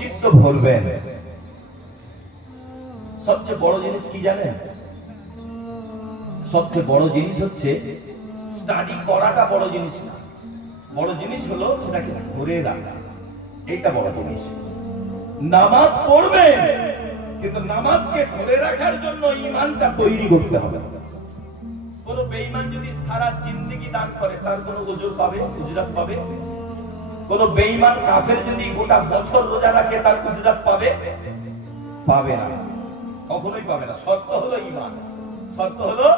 মসজিদ তো ভরবেন, সবচেয়ে বড় জিনিস কি জানেন? সবচেয়ে বড় জিনিস হচ্ছে স্টাডি করাটা বড় জিনিস না, বড় জিনিস হলো সেটাকে ধরে রাখা, এটা বড় জিনিস। নামাজ পড়বেন, কিন্তু নামাজকে ধরে রাখার জন্য ঈমানটা তৈরি করতে হবে। কোন বেঈমান যদি সারা জিন্দেগি দান করে তার কোন ওজর পাবে, উজরাত পাবে? কোন বেঈমান কাফের যদি গোটা বছর রোজা রাখে তার উজরাত পাবে? পাবে না, কখনোই পাবে না। শর্ত হলো ঈমান, শর্ত হলো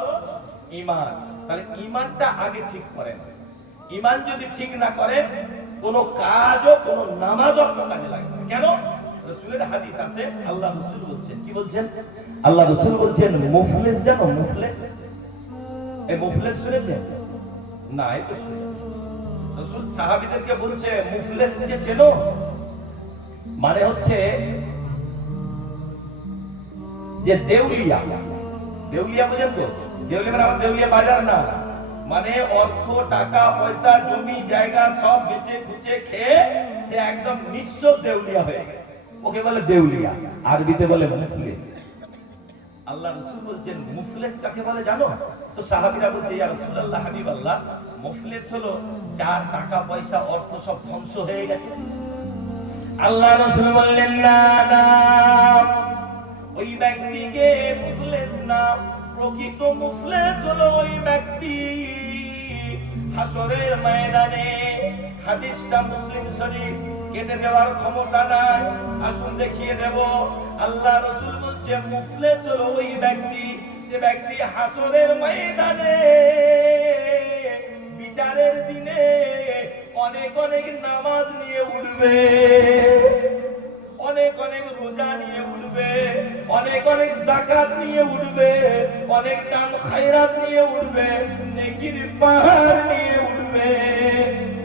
ঈমান। তাহলে ঈমানটা আগে ঠিক করেন। ঈমান যদি ঠিক না করেন, কোন কাজও, কোন নামাজও আপনার কাজে লাগবে না। কেন? রাসূলের হাদিস আছে, আল্লাহ রাসূল বলছেন, কি বলছেন? আল্লাহ রাসূল বলছেন মুফলিস, জানো মুফলিস? এই মুফলিস শুনেছেন? না, এই তো শুনেছেন। রাসূল সাহাবীদেরকে বলছে মুফলিসকে চেনো? মানে হচ্ছে যে দেউলিয়া। দেউলিয়া বুঝেন তো? দেউলিয়া মানে আমার দেউলিয়া বাজার না, মানে অর্থ, টাকা পয়সা, জমি জায়গা সব বেচে খুচে খেয়ে সে একদম নিঃস্ব দেউলিয়া হয়ে গেছে, ওকে বলে দেউলিয়া, আরবিতে বলে মুফলিস। আল্লাহ রাসূল বলছেন মুফলিস কাকে বলে জানো? তো সাহাবীরা বলছে ইয়া রাসূলুল্লাহ, হাবিবাল্লাহ, মুফলিস হলো যার টাকা পয়সা অর্থ সব ধ্বংস হয়ে গেছে। আল্লাহ রাসূল বললেন না না, ওই ব্যক্তিকে মুফলিস না, প্রকৃত মুফলিস হলো ওই ব্যক্তি হাসরের ময়দানে। হাদিসটা মুসলিম শরীফ, কেটে দেওয়ার ক্ষমতা নাই, আসুন দেখিয়ে দেব। আল্লাহ রাসূল বলছে মুফলিস হলো ওই ব্যক্তি যে ব্যক্তি হাসরের ময়দানে বিচারের দিনে অনেক অনেক নামাজ নিয়ে উঠবে, অনেক অনেক রোজা নিয়ে উঠবে, অনেক অনেক যাকাত নিয়ে উঠবে, অনেক দান খায়রাত নিয়ে উঠবে, নেকির পাহাড় নিয়ে উঠবে।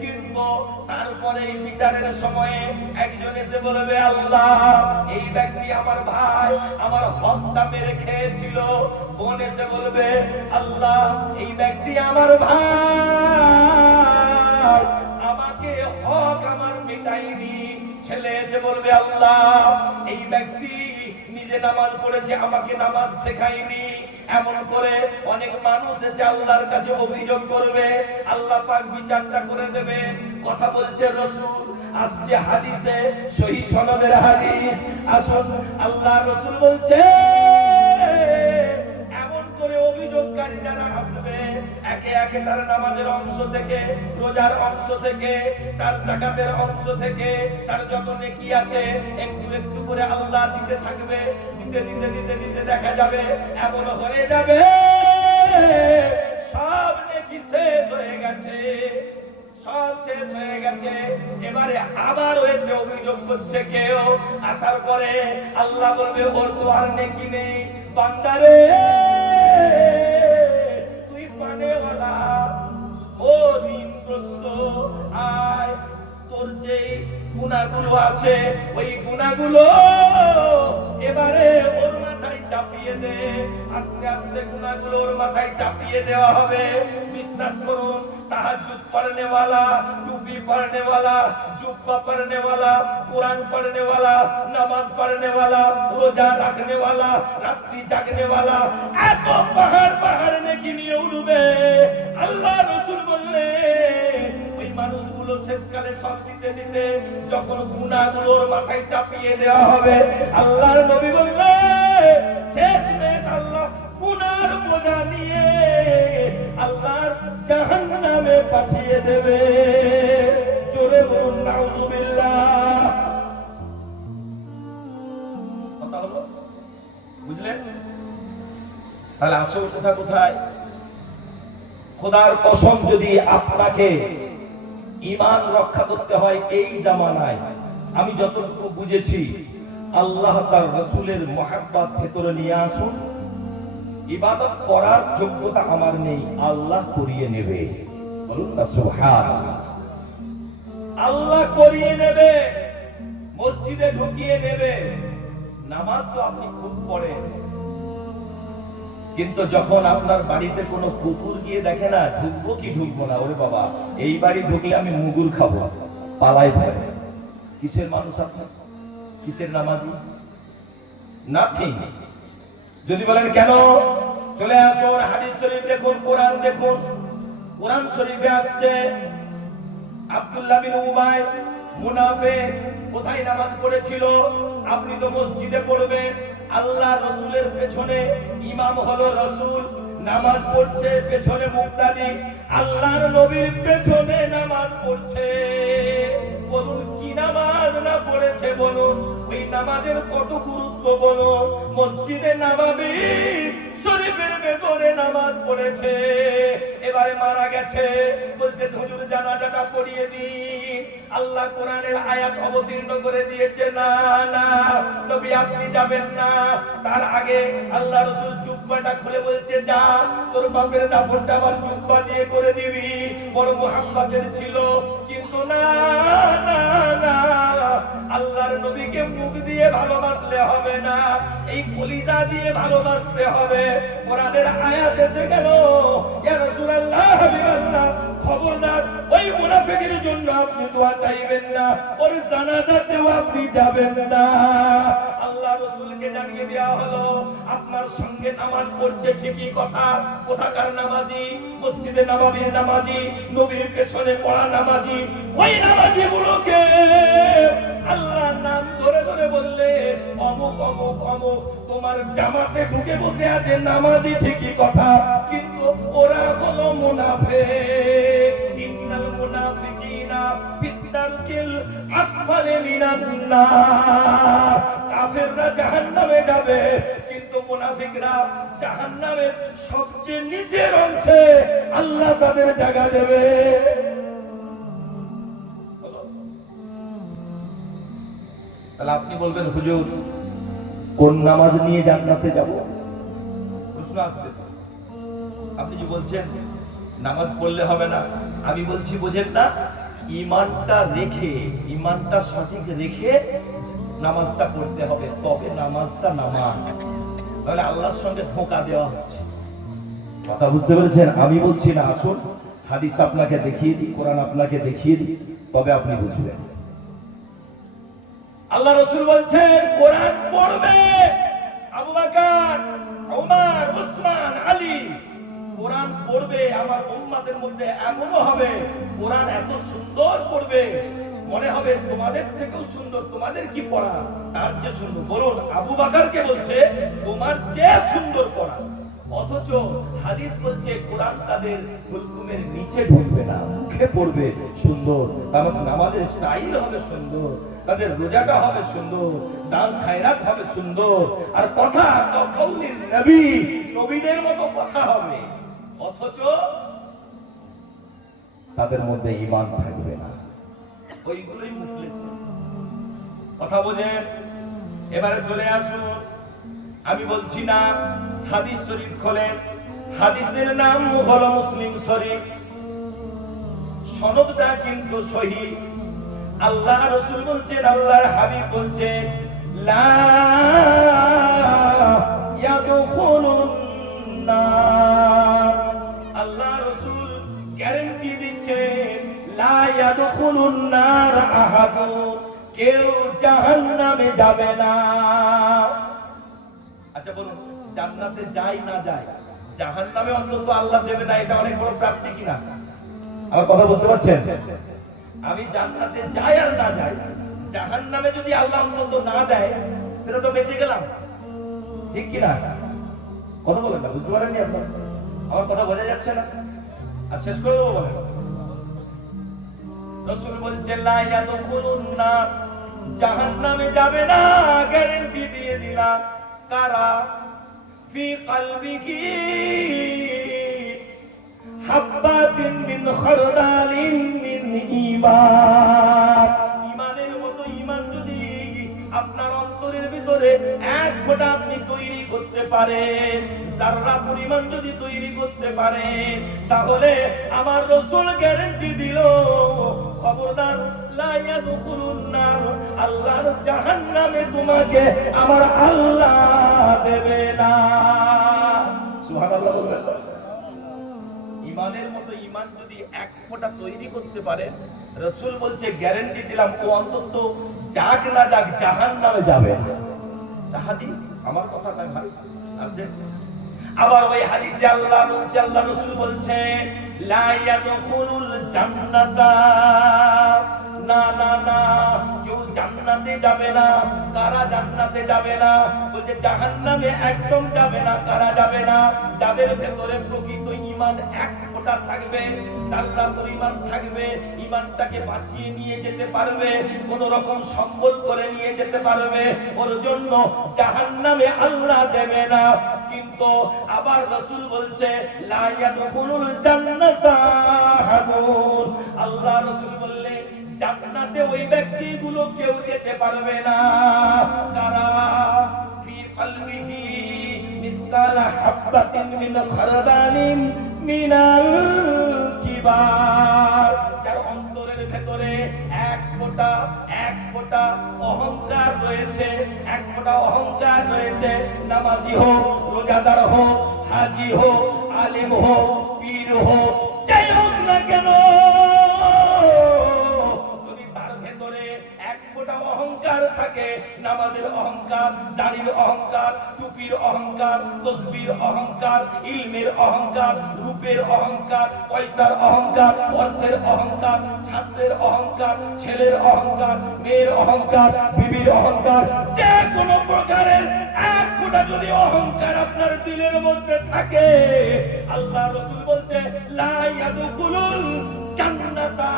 কিন্তু তারপরে বিচারের সময়ে একজন এসে বলবে আল্লাহ, এই ব্যক্তি আমার ভাই, আমার হকটা মেরে খেয়েছিল। বোন এসে বলবে আল্লাহ, এই ব্যক্তি আমার ভাই, আমাকে হক আমার মেটাইনি। ছেলে এসে বলবে আল্লাহ, এই ব্যক্তি নিজে নামাজ পড়েছে, আমাকে নামাজ শেখায়নি। এমন করে অনেক মানুষ এসে আল্লাহর কাছে অভিযোগ করবে, আল্লাহ পাক বিচারটা করে দেবে। কথা বলছে রাসূল, আসছে হাদিসে, সহিহ সনদের হাদিস। আসুন, আল্লাহ রাসূল বলছে এমন করে অভিযোগকারী যারা আসবে, একে একে তার নামাজের অংশ থেকে, রোজার অংশ থেকে, তার যাকাতের অংশ থেকে, তার যত নেকি আছে একটু একটু করে আল্লাহ দিতে থাকবে। দিতে দিতে দিতে দিতে দেখা যাবে এমন হয়ে যাবে সব নেকি শেষ হয়ে গেছে, সব শেষ হয়ে গেছে। এবারে আবার এসে অভিযোগ করছে কেউ, আসার পরে আল্লাহ বলবে ওর তো আর নেকি নেই, বান্দারে তুই পানেওয়ালা, ও ঋণগ্রস্ত, আয় তোর যে গুনাহগুলো আছে ওই গুনাহগুলো এবারে ওর মাথায় চাপিয়ে দে। আস্তে আস্তে গুনাহগুলো ওর মাথায় চাপিয়ে দেওয়া হবে। বিশ্বাস করুন, তাহাজ্জুদ পড়নে वाला, টুপি পড়নে वाला, জুব্বা পড়নে वाला, কোরআন পড়নে वाला, নামাজ পড়নে वाला, রোজা রাখনে वाला, রাত্রি জাগনে वाला, এত পাহাড় পাহাড় নেকি নিয়ে উঠবে। আল্লাহ রাসূল বললেন ওই মানুষগুলো শেষকালে সব দিতে দিতে যখন গুনাহগুলোর মাথায় চাপিয়ে দেওয়া হবে, আল্লাহর নবী বললেন শেষমেশ আল্লাহ গুনার বোঝা নিয়ে আল্লাহর জাহান্নামে পাঠিয়ে দেবে। জোরে বলুন নাউযুবিল্লাহ। কথা হলো, বুঝলেন? তাহলে আসল কথা কোথায়? খোদার কসম, যদি আপনাকে ঈমান রক্ষা করতে হয় এই জামানায়, আমি যতটুকু বুঝেছি, আল্লাহ তার রাসূলের মহব্বত ভেতরে নিয়ে আসুন। ইবাদত করার যোগ্যতা আমার নেই, আল্লাহ করিয়ে নেবে। বলুন না সুবহানাল্লাহ। আল্লাহ করিয়ে নেবে, মসজিদে ঢুকিয়ে নেবে। নামাজ তো আপনি খুব পড়েন, কিন্তু যখন আপনার বাড়িতে কোনো কুকুর গিয়ে দেখে না, ঢুকবো কি ঢুকবো না, ওরে বাবা এই বাড়ি ঢুকলে আমি মুগুর খাবো, পালাই ভাই। কিসের মানুষ আপনার? কিসের নামাজি? নাথিং। যদি বলেন কেন, চলে আসুন হাদিস শরীফ দেখুন, কোরআন দেখুন। কোরআন শরীফে আসছে আব্দুল্লাহ বিন উবাই মুনাফিক কোথায় নামাজ পড়েছিল? আপনি তো মসজিদে পড়বেন, আল্লাহ রসুলের পেছনে ইমাম হলো রসুল, নামাজ পড়ছে পেছনে মুক্তাদি, আল্লাহর নবীর পেছনে নামাজ পড়ছে। বলুন কি নামাজ না পড়েছে বলুন, ওই নামাজের কত গুরুত্ব বলুন। মসজিদে নববী শরীফের ভেতরে নামাজ পড়েছে, এবারে মারা গেছে, বলছে হুজুর জানাজাটা পড়িয়ে দিন। আল্লাহ কোরআনের আয়াত অবতীর্ণ করে দিয়েছে, না না নবী আপনি যাবেন না, তার আগে আল্লাহ রাসূল জুব্বাটা খুলে বলছে যা তোর বাপের দাফনটা আবার জুব্বা দিয়ে করে দিবি। বড় মুহাম্মদের ছিল, কিন্তু না না না, আল্লাহর নবীকে মুখ দিয়ে ভালোবাসলে হবে না, এই কলিজা দিয়ে ভালোবাসতে হবে। কোরআনের আয়াত এসে গেল, ইয়া রাসূলুল্লাহ হাবিবাল্লাহ খবরদার ওই মুনাফিকের জন্য আপনি দোয়া চাইবেন না, ওর জানাজাতেও আপনি যাবেন না। আল্লাহ রাসূলকে জানিয়ে দেওয়া হলো আপনার সঙ্গে নামাজ পড়ছে ঠিকই কথা, কোথাকার নামাজি? মসজিদে নববীর নামাজি, নবীর পেছনে পড়া নামাজি। ওই নামাজিগুলোকে আল্লাহর নাম ধরে ধরে বললে অমুক অমুক অমুক তোমার জামাতে ঢুকে বসে আছে নামাজি ঠিকই কথা, কিন্তু ওরা হলো মুনাফিক। ইন্নাল মুনাফিকিনা ফিদ-দারকিল আসফালি মিনান নার। কাফেররা জাহান্নামে যাবে, কিন্তু মুনাফিকরা জাহান্নামের সবচেয়ে নিচের অংশে আল্লাহ তাদের জায়গা দেবে। তাহলে আপনি বলবেন হুজুর কোন নামাজ নিয়ে জান্নাতে যাব? প্রশ্ন আসবে। আপনি যে বলছেন নামাজ পড়লে হবে না, আমি বলছি বোঝেন না, ঈমানটা রেখে, ঈমানটা সঠিক রেখে নামাজটা পড়তে হবে, তবে নামাজটা নামাজ। তাহলে আল্লাহর সঙ্গে ধোঁকা দেওয়া হচ্ছে। কথা বুঝতে পেরেছেন? আমি বলছি না, আসুন হাদিস আপনাকে দেখিয়ে দিই, কোরআন আপনাকে দেখিয়ে দিই, তবে আপনি বুঝবেন। আল্লাহ রাসূল বলছেন কোরআন পড়বে আবু বকর, ওমর, উসমান, আলী, কোরআন পড়বে। আমার উম্মতের মধ্যে এমনও হবে কোরআন এত সুন্দর পড়বে মনে হবে তোমাদের থেকেও সুন্দর। তোমাদের কি পড়া তার চেয়ে সুন্দর। বলুন আবু বকরকে বলছে তোমার চেয়ে সুন্দর পড়া, অথচ হাদিস বলছে কোরআন তাদের হুলকুমের নিচে ঢুকবে না, মুখে পড়বে সুন্দর। তাদের নামাজের স্টাইল হবে সুন্দর, তাদের রোজাটা হবে সুন্দর, দান খায়রাত হবে সুন্দর, আর কথা কওলিন নবী, নবীদের মতো কথা হবে, অথচ তাদের মধ্যে ঈমান থাকবে না। ওইগুলোই মুফলিস। কথা বোঝেন? এবারে চলে আসুন, আমি বলছি না, হাদিস শরীফ খোলেন, হাদিসের নাম হলো মুসলিম শরীফ, সনদটা কিন্তু সহিহ। আল্লাহ রাসূল বলছেন, আল্লাহর হাবিব বলছেন, লা ইয়াদখুলুন নার। আল্লাহ রাসূল গ্যারান্টি দিচ্ছেন, লা ইয়াদখুলুন নার আহাদুন, কেউ জাহান্নামে যাবে না। আচ্ছা বলুন, জান্নাতে যায় না যায়, জাহান্নামে অন্তত আল্লাহ দেবে না, এটা অনেক বড় প্রাপ্তি কিনা? আমার কথা বুঝতে পারছেন? আমি জান্নাতে যাই আর না যাই, জাহান্নামে যদি আল্লাহ অন্তত না দেয়, সেটা তো বেঁচে গেলাম, ঠিক কিনা? কথা বলেন না, বুঝতে পারেননি আপনার? আমার কথা বোঝা যাচ্ছে না? আর শেষ করে দেবো বলেন। রাসূল বলছেন লা ইয়াদখুলুন নার, জাহান্নামে যাবে না, গ্যারান্টি দিয়ে দিলাম। কারা? ফি কলবিহি হাব্বাতিন মিন খারদালিন মিন ঈমান। ঈমানের মতো ঈমান যদি আপনার অন্তরের ভিতরে এক ফোঁটা আপনি তৈরি করতে পারেন, যারা পরিমাণ যদি তৈরি করতে পারেন, তাহলে আমার রাসূল গ্যারান্টি দিল, খবরদার লা ইয়াদখুলুন নার, আল্লাহর জাহান্নামে তোমাকে আমার আল্লাহ দেবে না। সুবহানাল্লাহ বলবেন। ঈমানের ইমানের মতো ইমান যদি এক ফোঁটা তৈরি করতে পারেন, রাসূল বলছে গ্যারান্টি দিলাম ও অন্তত যাক না যাক জাহান্নামে যাবে না। হাদিস, আমার কথা নয় ভাই, আছে। আবার ওই হাদিসে আল্লাহ বলছে, আল্লাহ রাসূল বলছে লা ইয়াদখুলুল জান্নাতা, না না না, কেউ জান্নাতে যাবে না। কারা জান্নাতে যাবে না? বলছে জাহান্নামে একদম যাবে না। কারা যাবে না? যাদের ভেতরে প্রকৃত ঈমান এক ফোঁটা থাকবে, সাল্লা পরিমাণ থাকবে, ঈমানটাকে বাঁচিয়ে নিয়ে যেতে পারবে, কোন রকম সম্বল করে নিয়ে যেতে পারবে, ওর জন্য জাহান্নামে আল্লাহ দেবে না। কিন্তু আবার রাসূল বলছে লা ইয়াদখুলুল জান্নাতা আহাদুন, আল্লাহ রাসূল বললেন জান্নাতে ওই ব্যক্তিগুলো কেউ যেতে পারবে না। কারা? ফি কলবিহি মিসকালা হাববাতিন মিন খারদালিন মিনাল কিবার, যার অন্তরের ভেতরে এক ফোঁটা অহংকার রয়েছে, এক ফোঁটা অহংকার রয়েছে। নামাজি হোক, রোজাদার হোক, হাজি হোক, আলিম হোক, পীর হোক, যাই হোক না কেন, অহংকার থাকে, নামাজের অহংকার, দাড়ির অহংকার, টুপির অহংকার, তসবির অহংকার, ইলমের অহংকার, রূপের অহংকার, পয়সার অহংকার, অর্থের অহংকার, ছাত্রের অহংকার, ছেলের অহংকার, মেয়ের অহংকার, বিবির অহংকার, যে কোনো প্রকারের এক ফোঁটা যদি অহংকার আপনার দিলের মধ্যে থাকে, আল্লাহ রাসূল বলছে লা ইয়াদখুলুল জান্নাতা।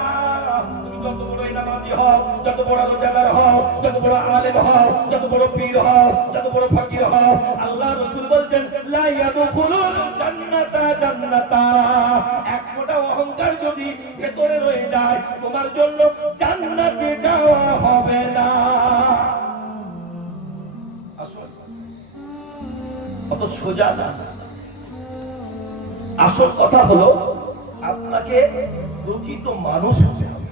যত বড় নামাজি হও, যত বড় রোজাদার হও, যত বড় আলেম হও, যত বড় পীর হও, যত বড় ফকির হও, আল্লাহ রাসূল বলছেন লা ইয়াদখুলুল জান্নাতা জান্নাতা। এক ফোঁটা অহংকার যদি ভেতরে রয়ে যায়, তোমার জন্য জান্নাতে যাওয়া হবে না। আসল অত সোজা না। আসল কথা হলো আপনাকে প্রকৃত মানুষ হতে হবে,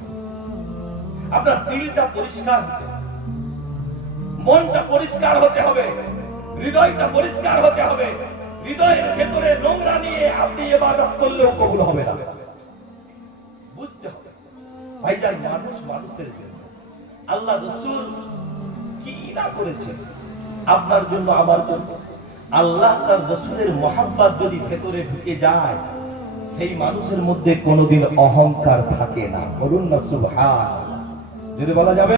আপনার দিলটা পরিষ্কার হতে হবে, মনটা পরিষ্কার হতে হবে, হৃদয়টা পরিষ্কার হতে হবে। হৃদয়ের ভেতরে নোংরা নিয়ে আপনি ইবাদত করলেও কবুল হবে না। বুঝতে হবে ভাইজান, মানুষ মানুষের জন্য, আল্লাহ রাসূল কি না করেছে আপনার জন্য, আমার জন্য। আল্লাহ তার রাসূলের মহব্বত যদি ভেতরে ঢুকে যায়, সেই মানুষের মধ্যে কোনোদিন অহংকার থাকে না। বলুন না সুবহানাল্লাহ। যদি বলা যাবে